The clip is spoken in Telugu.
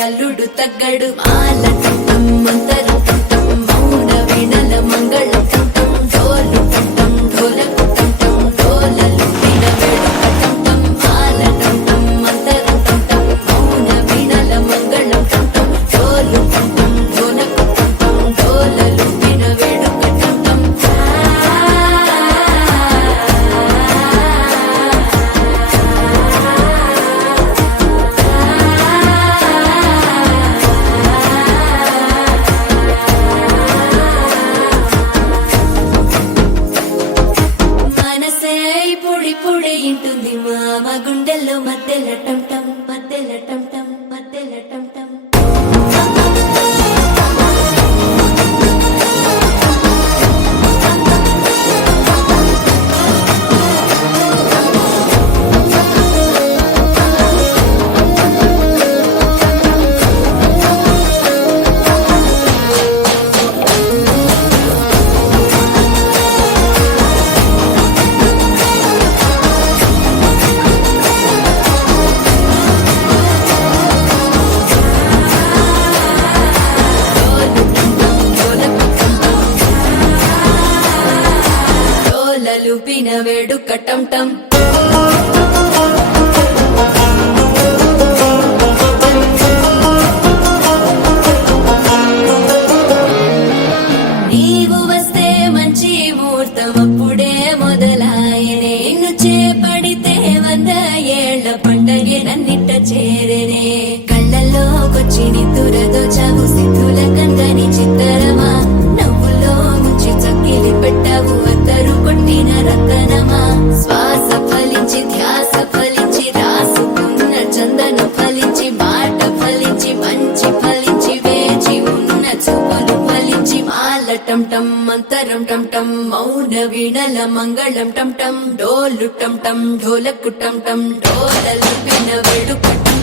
అల్లుడు తగ్గడు మాల టం మంతర టం మౌన వీణల మంగళ టం డోలు టం ఢోలకు టం డోలలు వినబెడు టం మాల టం మంతర టం మౌన వీణల మంగళ టం డోలు టం ఢోలకు టం డోలలు వినబెడు టం పొడి ఇంటుంది మామ గుండెల్లో మధ్యల టం టం మధ్యల టం టం మధ్యల టం టం లూపిన వేడుక టం టం నీవు వస్తే మంచి ముహూర్తం అప్పుడే మొదలాయనే నిన్ను చేపడితే 100 ఏళ్ల పండగే నన్నిట్ట చేరనే కళ్ళల్లోకొచ్చి నిద్దురదో చావు సిద్ధుల కందని చిత్తరమా నవ్వులో ముంచి చక్కిలి పెట్టావు అద్దరు కొట్టిన రతనమా శ్వాస ఫలించి ధ్యాస ఫలించి రాసుకున్న చందన ఫలించి మాట ఫలించి మంచి ఫలించి వేచి ఉన్న చూపులు ఫలించి మాల టం టం మంతరం టం టం మౌన వీణల మంగళం టం టం డోలు టం టం ఢోలకు టం టం డోలలు విన వేడుక టం